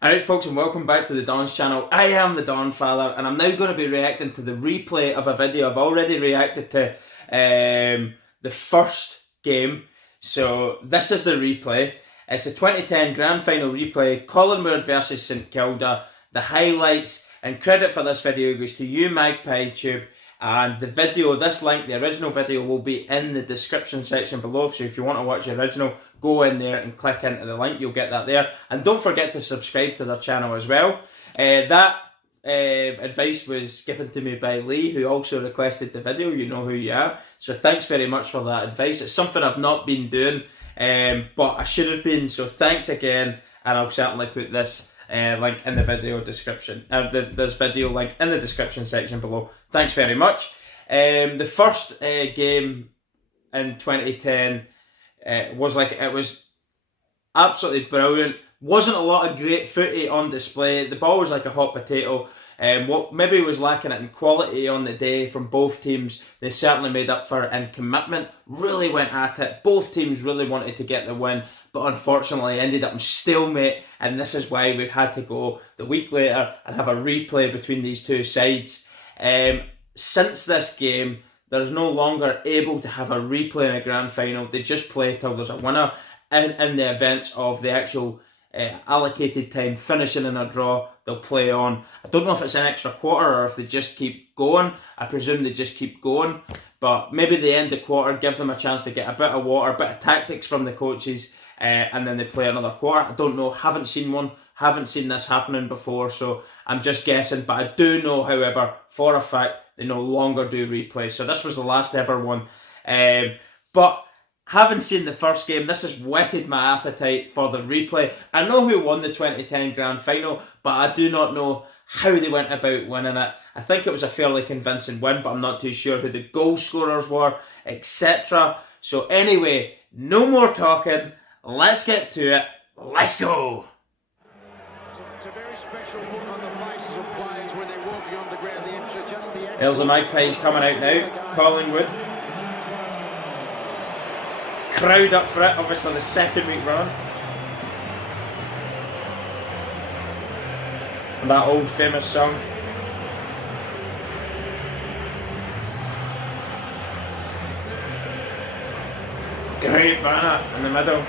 Alright folks, and welcome back to the Don's channel. I am the Donfather, and I'm now going to be reacting to the replay of a video I've already reacted to the first game. So this is the replay. It's the 2010 Grand Final replay, Collingwood versus St Kilda. The highlights and credit for this video goes to you, Magpie Tube. And the video, this link, the original video, will be in the description section below. So if you want to watch the original, go in there and click into the link. You'll get that there. And don't forget to subscribe to their channel as well. That advice was given to me by Lee, who also requested the video. You know who you are. So thanks very much for that advice. It's something I've not been doing, but I should have been. So thanks again. And I'll certainly put this link in the video description. This video link in the description section below. Thanks very much. The first game in 2010 it was absolutely brilliant. Wasn't a lot of great footy on display. The ball was like a hot potato. What maybe was lacking it in quality on the day from both teams, they certainly made up for it in commitment. Really went at it. Both teams really wanted to get the win, but unfortunately ended up in stalemate, and this is why we've had to go the week later and have a replay between these two sides. Since this game, there's no longer able to have a replay in a grand final. They just play till there's a winner in the events of the actual allocated time finishing in a draw. They'll play on. I don't know if it's an extra quarter or if they just keep going. I presume they just keep going, but maybe they end the quarter, give them a chance to get a bit of water, a bit of tactics from the coaches, and then they play another quarter. I don't know, haven't seen one, haven't seen this happening before, so I'm just guessing. But I do know, however, for a fact, they no longer do replays. So this was the last ever one. But having seen the first game, this has whetted my appetite for the replay. I know who won the 2010 Grand Final, but I do not know how they went about winning it. I think it was a fairly convincing win, but I'm not too sure who the goal scorers were, etc. So anyway, no more talking. Let's get to it. Let's go. It's a very special look on the faces of players when they're walking on the ground. There's the Magpies coming out now. Collingwood. Crowd up for it, obviously the second week run. And that old famous song. Great banner in the middle.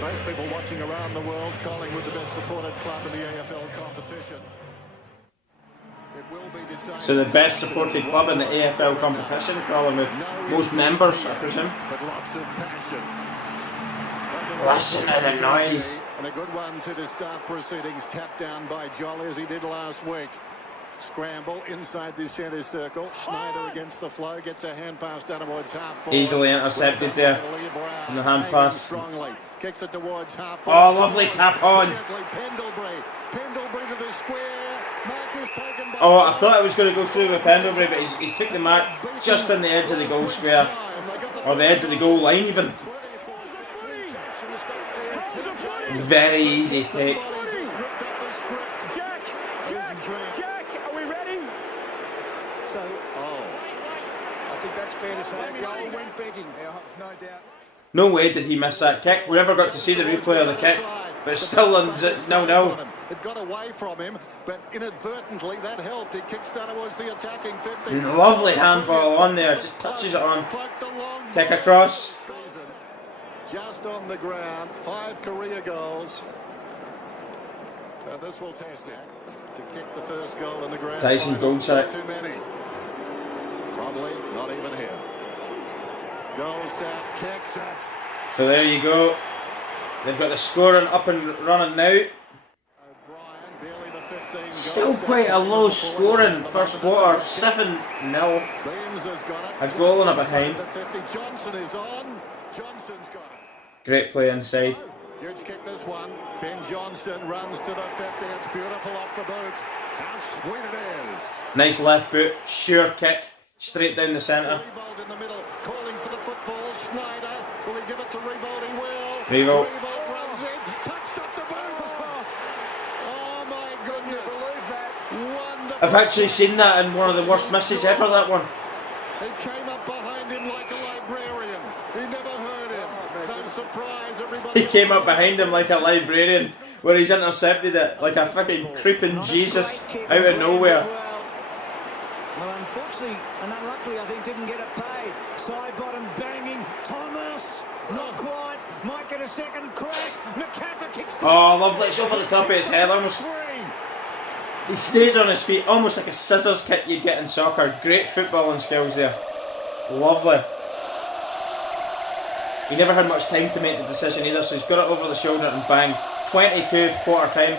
Most people watching around the world, Collingwood the best supported club in the AFL competition. It will be decided. So the best supported club in the AFL competition, Collingwood. Most members, I presume. But lots of passion. Listen to the noise. And a good one to start proceedings, tapped down by Jolly as he did last week. Scramble inside the centre circle. Schneider against the flow, gets a hand pass down towards half forward. Easily intercepted there in the hand pass. Strongly. Kicks it towards half forward. Oh, lovely tap on. Pendlebury to the square. Mark is taken by. Oh, I thought it was going to go through with Pendlebury, but he's took the mark just on the edge of the goal square. Or the edge of the goal line even. Very easy take. No way did he miss that kick. We never got to see the replay of the kick, but it's still on 0-0. It got away from him, but inadvertently that helped. He kicks down towards the attacking 50. Lovely handball on there, just touches it on. Kick across. Just on the ground, 5 career goals. And this will test it to kick the first goal in the grand. Tyson Goldsack. Too many. Probably not even here. Goes out, kicks it. So there you go. They've got the scoring up and running now. Still quite a low scoring first quarter, 7-0. A goal and a behind. Great play inside. Huge kick this one. Ben Johnson runs to the 50. It's beautiful off the boot. How sweet it is. Nice left boot, sure kick, straight down the centre. Rebold in the middle, calling for the football. Schneider, will he give it to Rebold? He will. Rebold runs in, touched up the boot. Oh my goodness. Can you believe that? Wonderful. I've actually seen that in one of the worst misses ever, that one. He came up behind him like a librarian. He never heard him. No surprise, everybody. He came up behind him like a librarian, where he's intercepted it like a fucking creeping Jesus out of nowhere. Well, unfortunately and unluckily, I think didn't get it paid. Side bottom banging. Thomas, not quite. Might get a second crack. McCaffrey kicks. Oh, lovely! It's over the top of his head, almost. He stayed on his feet, almost like a scissors kick you'd get in soccer. Great footballing skills there. Lovely. He never had much time to make the decision either, so he's got it over the shoulder and bang. 22 quarter time.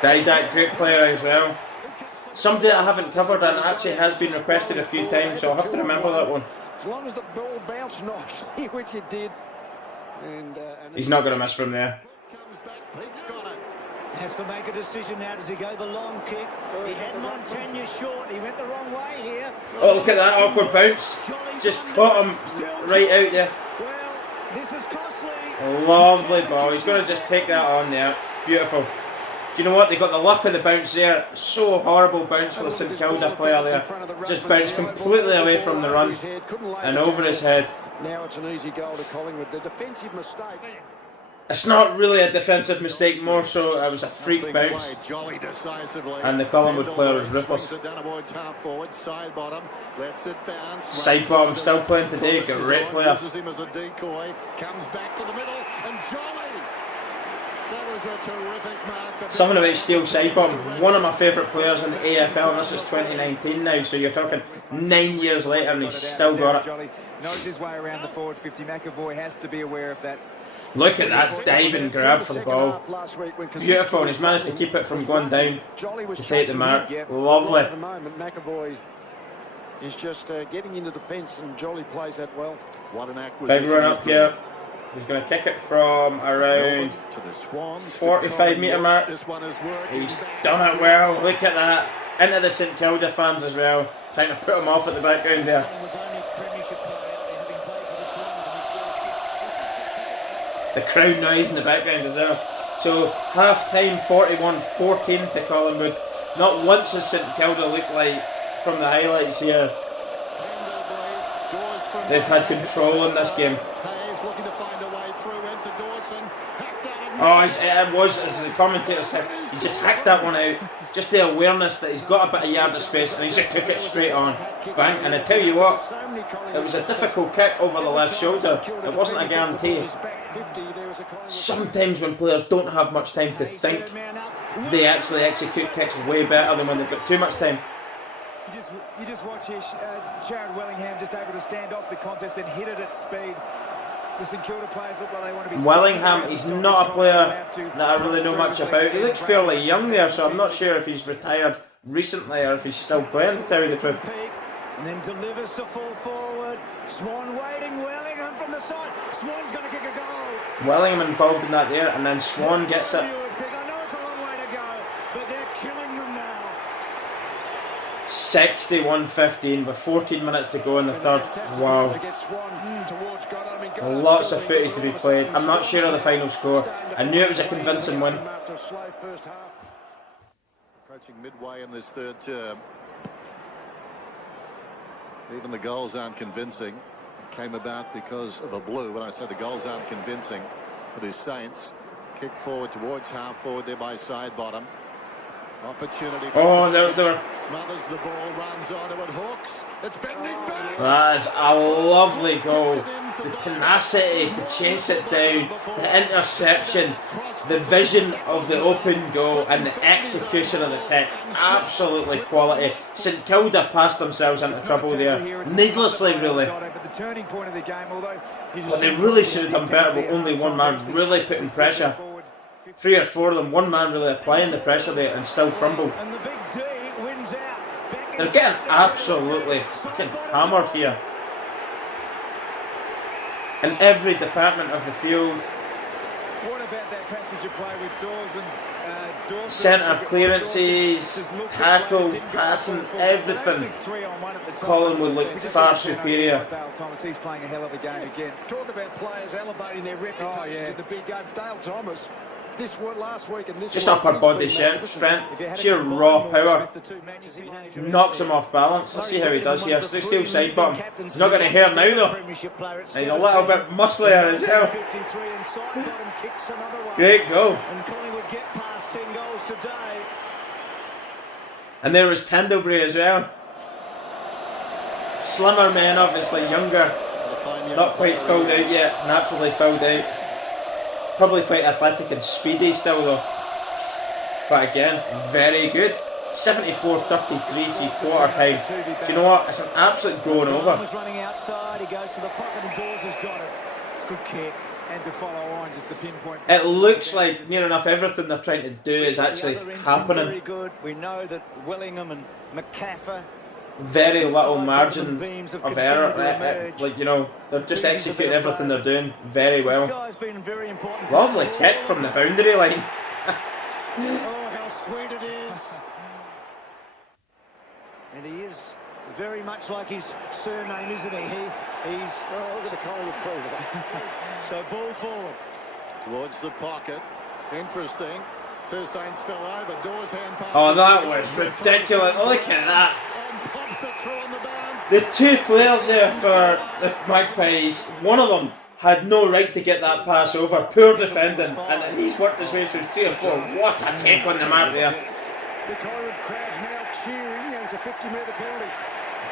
Didac, great player as well. Somebody that I haven't covered and actually has been requested a few times, so I'll have to remember that one. As long as the ball bounced nicely, which it did. And he's not going to miss from there. Has to make a decision now. Does he go the long kick? He had Montaigne short. He went the wrong way here. Oh, look at that awkward bounce. Just caught him right out there. Well, this is costly. Lovely ball. He's going to just take that on there. Beautiful. Do you know what? They got the luck of the bounce there. So horrible bounce for the St Kilda player there. Just bounced completely away from the run and over his head. Now it's an easy goal to Collingwood. The defensive mistake. It's not really a defensive mistake, more so it was a freak bounce. And the Collingwood player was ruthless. Side bottom still playing today, great player. Something about Steele side bottom, one of my favourite players in the AFL, and this is 2019 now, so you're talking 9 years later and he's still got it. Knows his way around the forward 50. McAvoy has to be aware of that. Look at that diving grab for the ball. Beautiful, and he's managed to keep it from going down to take the mark. Lovely. At the moment, McAvoy is just getting into defence, and Jolly plays that well. What an acquisition. Big run up here. He's going to kick it from around 45 metre mark. He's done it well. Look at that. Into the St Kilda fans as well. Trying to put him off at the background there. The crowd noise in the background as well. So half time 41-14 to Collingwood. Not once has St Kilda looked like, from the highlights here, they've had control in this game. Oh, it was, as the commentator said, he's just hacked that one out. Just the awareness that he's got a bit of yard of space and he just took it straight on. Bang. And I tell you what, it was a difficult kick over the left shoulder. It wasn't a guarantee. Sometimes when players don't have much time to think, they actually execute kicks way better than when they've got too much time. You just watch here, Jared Wellingham just able to stand off the contest and hit it at speed. The St Kilda players look like they want to be... Wellingham, he's not a player that I really know much about. He looks fairly young there, so I'm not sure if he's retired recently or if he's still playing, to tell you the truth. And then delivers to full forward. Swan waiting, Wellingham from the side. Swan's going to kick a goal. Wellingham involved in that there, and then Swan gets it. I know it's a long way to go, but they're killing them now. 61-15 with 14 minutes to go in the third. Wow. Lots of footy to be played. I'm not sure of the final score. I knew it was a convincing win. Approaching midway in this third term. Even the goals aren't convincing. It came about because of a blue. When I say the goals aren't convincing for the Saints. Kick forward towards half forward there by side bottom. Opportunity. Oh, they're smothers the ball, runs onto it, hooks. It's bending back. That is a lovely goal. The tenacity to chase it down, the interception, the vision of the open goal, and the execution of the kick. Absolutely quality. St Kilda passed themselves into trouble there, needlessly, really. But they really should have done better with only one man really putting pressure. 3 or 4 of them, one man really applying the pressure there and still crumbled. They're getting absolutely fucking hammered here. In every department of the field, What about that passage of play with Dawes and Dawes? Centre clearances, tackles, passing, everything. Collingwood looked far superior. Dale Thomas, he's playing a hell of a game again. Talk about players elevating their reputations in the big game. Dale Thomas, last week and this Just week, upper he's body been strength, sheer raw power. Knocks him off balance. Let's see how he does here. Still side bottom. He's not going to hurt now though. And he's a little bit musclier as well. Great goal. And there was Pendlebury as well. Slimmer men, obviously younger. Not quite filled out yet. Naturally filled out. Probably quite athletic and speedy still though. But again, very good. 74-33 3/4 time. Do you know what? It's an absolute going over. Running outside, he goes to the pocket and Dawes has got it. It's a good kick. And to follow on, just the pinpoint. It looks like near enough everything they're trying to do is actually happening. Very good. We know that Willingham and McCaffer. Very little margin of error. Like, you know, they're just executing everything they're doing very well. Lovely kick from the boundary line. Oh, how sweet it is. And he is very much like his surname, isn't he, Heath? He's, look at the Collingwood crew. So ball forward. towards the pocket. Interesting. Two Saints fell over. Dawes hand pass. Oh, that was ridiculous. Look at that. The two players there for the Magpies, one of them had no right to get that pass over. Poor defending. And he's worked his way through 3 or 4. What a take on the mark there. The Collingwood crowd's now cheering. It's a 50-metre penalty.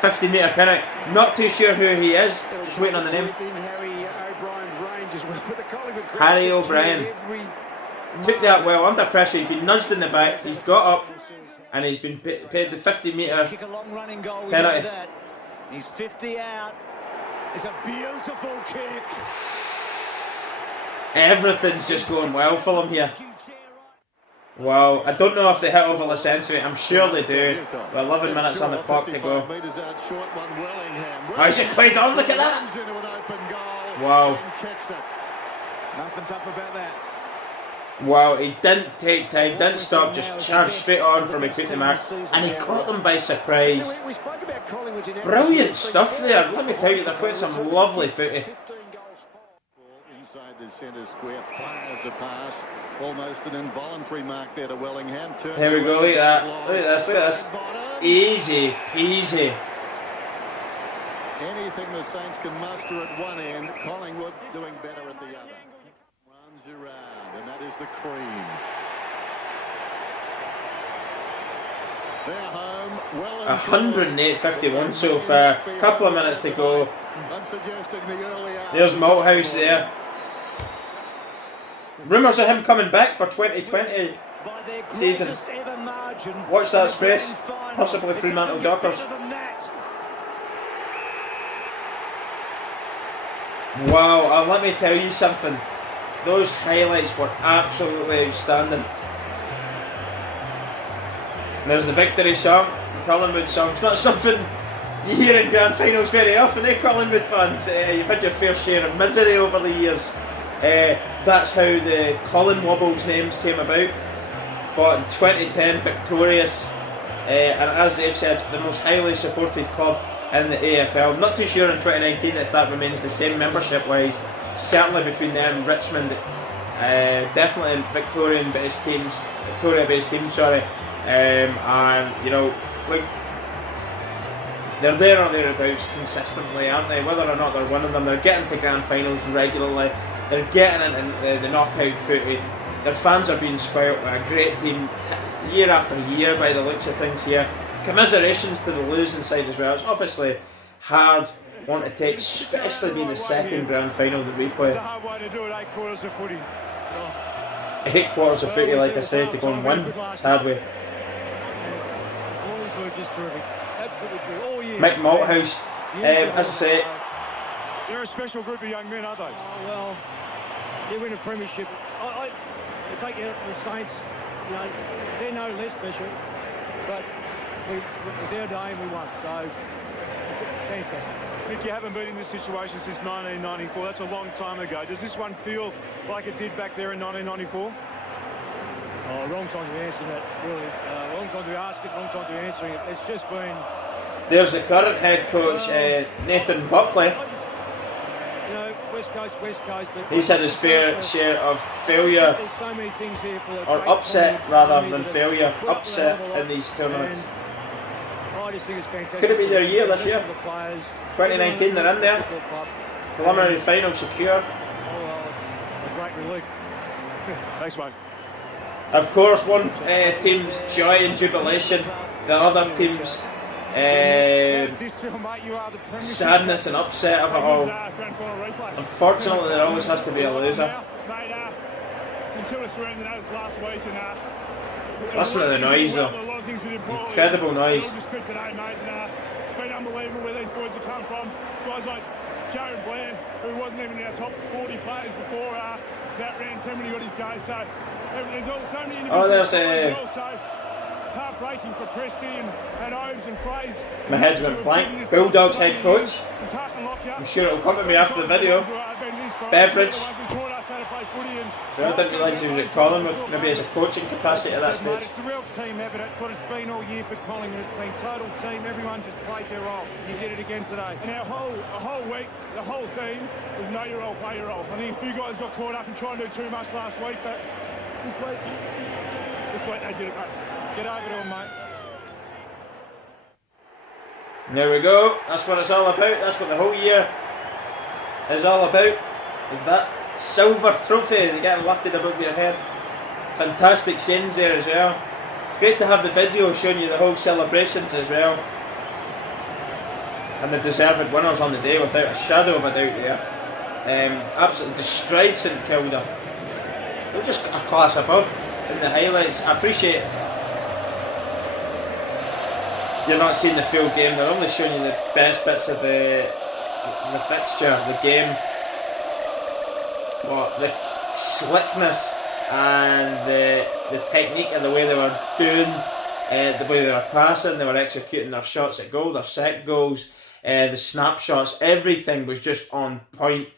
50-metre penalty. Not too sure who he is. Just waiting on the name. Harry O'Brien. Took that well under pressure. He's been nudged in the back. He's got up and he's been paid the 50-metre penalty. He's 50 out. It's a beautiful kick. Everything's just going well for them here. Wow, I don't know if they hit over the century. I'm sure they do. With 11 minutes on the clock to go. Oh, he's just played on. Look at that. Wow. Nothing tough about that. Wow, he didn't take time, didn't stop, just charged straight on from a quick mark, and he caught them by surprise. Brilliant stuff there. Let me tell you, they're putting some lovely footy. Inside the centre square, fires a pass. Almost an involuntary mark there to Wellingham. Here we go, look at that. Look at this, look at this. Easy peasy. Anything the Saints can muster at one end, Collingwood doing better at the other. Runs around, and that is the cream. They're home. Well 108.51 so far. A couple of minutes to go. I'm suggesting the early hours. There's Malthouse there. Rumours of him coming back for 2020 season. Watch that space. Possibly Fremantle Dockers. Wow, let me tell you something. Those highlights were absolutely outstanding. And there's the victory song, the Collingwood song. It's not something you hear in grand finals very often, Collingwood fans. You've had your fair share of misery over the years. That's how the Colin Wobbles names came about. But in 2010, victorious. And as they've said, the most highly supported club in the AFL. Not too sure in 2019 if that remains the same membership wise. Certainly between them and Richmond, definitely Victoria-based teams, sorry. And you know, like, they're there or thereabouts consistently, aren't they? Whether or not they're winning them, they're getting to grand finals regularly. They're getting in the knockout footy. Their fans are being spoilt with a great team year after year by the looks of things here. Commiserations to the losing side as well. It's obviously hard one to take, especially being the second grand final that we play. It's a hard way to do it, 8 quarters of footy. 8 quarters of footy, like I said, to go and win. It's hard way. All these were just terrific. Absolutely true. All year. Mick Malthouse, as I say, they're a special group of young men, aren't they? Oh, well, they win a premiership. I take it out the Saints, you know, they're no less special, but it was our day and we won. So fantastic. Mick, you haven't been in this situation since 1994. That's a long time ago. Does this one feel like it did back there in 1994? Oh, wrong time to answer that, really. Wrong time to ask it, wrong time to answer it. It's just been... There's the current head coach, Nathan Buckley. You know, West Coast, but... He's had his fair share of failure, There's so many things here for the or great upset Collingwood rather army than that failure, have put up upset the level in these tournaments. and I just think it's fantastic. Could it be their year this year? For the players. 2019, they're in there. Preliminary final secure. Oh, well, it's a great relief. Thanks, mate. Of course, one team's joy and jubilation, the other team's sadness and upset of it all. Unfortunately, there always has to be a loser. Listen to the noise though. Incredible noise. It's been unbelievable where these boys have come from. Guys like Jared Blair, who wasn't even in our top 40 players before that round 10 when he got his go. So there's so many individuals. Oh, there's also heartbreaking for Presty and Oves and Fraze. my head's went blank. Bulldogs head coach. I'm sure it'll come to me after the video. Beveridge. So I didn't realise he was at Collingwood, maybe as a coaching capacity at that stage. It's a real team effort. That's what it's been all year for Collingwood. It's been total team. Everyone just played their role. You did it again today. And our whole week, the whole theme was know your role, play your role. I think a few guys got caught up in trying to do too much last week, but this week they did it, mate. Get over to them, mate. There we go. That's what it's all about. That's what the whole year is all about. Is that silver trophy that get lifted above your head. Fantastic scenes there as well. It's great to have the video showing you the whole celebrations as well. And the deserved winners on the day without a shadow of a doubt there. Absolutely destroyed St Kilda. They're just a class above in the highlights. I appreciate you're not seeing the full game. They're only showing you the best bits of the fixture, the game. But the slickness and the technique and the way they were doing, the way they were passing, they were executing their shots at goal, their set goals, the snapshots, everything was just on point.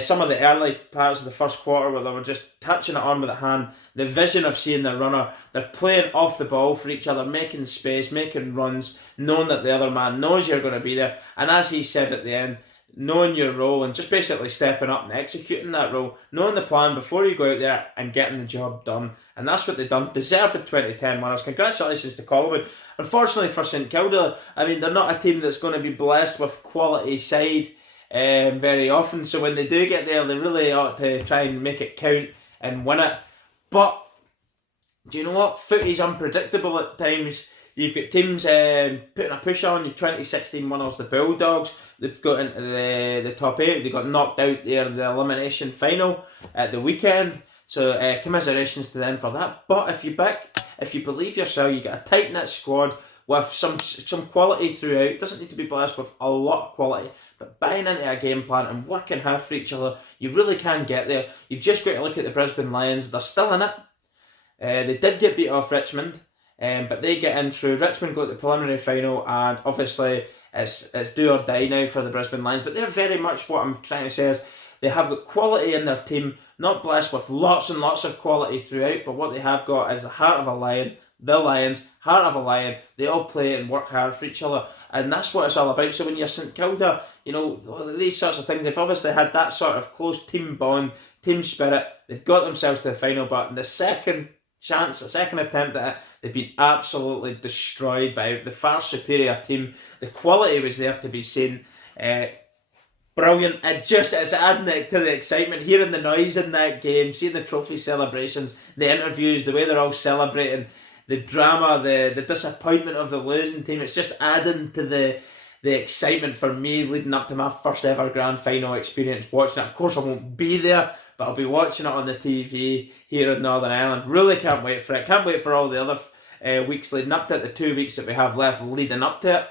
Some of the early parts of the first quarter where they were just touching it on with a hand, the vision of seeing the runner, they're playing off the ball for each other, making space, making runs, knowing that the other man knows you're going to be there, and as he said at the end, knowing your role and just basically stepping up and executing that role, knowing the plan before you go out there and getting the job done. And that's what they've done. Deserved 2010 winners. Congratulations to Collingwood. Unfortunately for St Kilda, I mean, they're not a team that's going to be blessed with quality side very often. So when they do get there, they really ought to try and make it count and win it. But do you know what? Footy's unpredictable at times. You've got teams putting a push on. You've 2016 winners, the Bulldogs. They've got into the top 8. They got knocked out there in the elimination final at the weekend. So commiserations to them for that. But if you believe yourself, you get a tight knit squad with some quality throughout. Doesn't need to be blessed with a lot of quality, but buying into a game plan and working hard for each other, you really can get there. You've just got to look at the Brisbane Lions. They're still in it. They did get beat off Richmond, but they get in through. Richmond go to the preliminary final, and obviously it's do or die now for the Brisbane Lions. But they're very much, what I'm trying to say is, they have got quality in their team, not blessed with lots and lots of quality throughout, but what they have got is the heart of a lion, the Lions, heart of a lion. They all play and work hard for each other, and that's what it's all about. So when you're St Kilda, you know, these sorts of things, they've obviously had that sort of close team bond, team spirit. They've got themselves to the final, but in the second chance, the second attempt at it, they've been absolutely destroyed by the far superior team. The quality was there to be seen. Brilliant. It's adding to the excitement, hearing the noise in that game, seeing the trophy celebrations, the interviews, the way they're all celebrating, the drama, the disappointment of the losing team. It's just adding to the excitement for me leading up to my first ever grand final experience watching it. Of course I won't be there, but I'll be watching it on the TV here in Northern Ireland. Really can't wait for it. Can't wait for all the other weeks leading up to it, the 2 weeks that we have left leading up to it.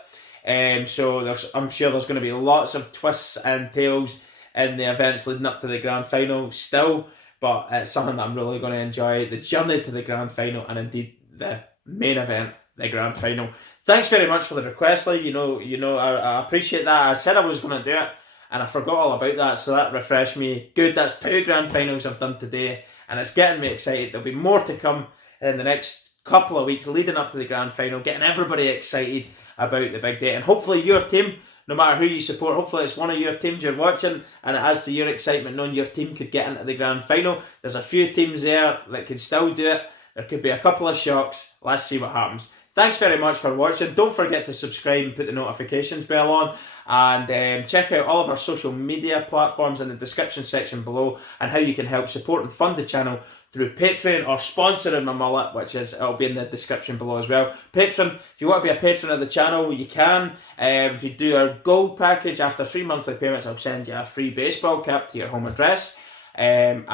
So I'm sure there's going to be lots of twists and tales in the events leading up to the grand final still, but it's something that I'm really going to enjoy, the journey to the grand final and indeed the main event, the grand final. Thanks very much for the request, Lee. I appreciate that. I said I was going to do it, and I forgot all about that, so that refreshed me. Good, that's 2 grand finals I've done today, and it's getting me excited. There'll be more to come in the next couple of weeks leading up to the grand final, getting everybody excited about the big day, and hopefully your team, no matter who you support, hopefully it's one of your teams you're watching, and it adds to your excitement knowing your team could get into the grand final. There's a few teams there that could still do it. There could be a couple of shocks. Let's see what happens. Thanks very much for watching. Don't forget to subscribe and put the notifications bell on. And check out all of our social media platforms in the description section below, and how you can help support and fund the channel through Patreon or sponsoring my mullet, it'll be in the description below as well. Patreon, if you want to be a patron of the channel, you can. If you do our gold package, after 3 monthly payments, I'll send you a free baseball cap to your home address. And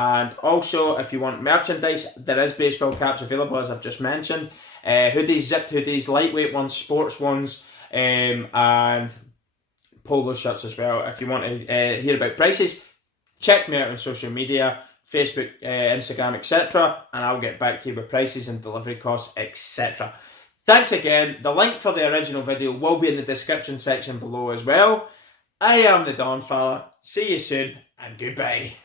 also, if you want merchandise, there is baseball caps available, as I've just mentioned. Hoodies, zipped hoodies, lightweight ones, sports ones, and polo shirts as well. If you want to hear about prices, check me out on social media, Facebook, Instagram, etc. And I'll get back to you with prices and delivery costs, etc. Thanks again. The link for the original video will be in the description section below as well. I am the Donfather. See you soon, and goodbye.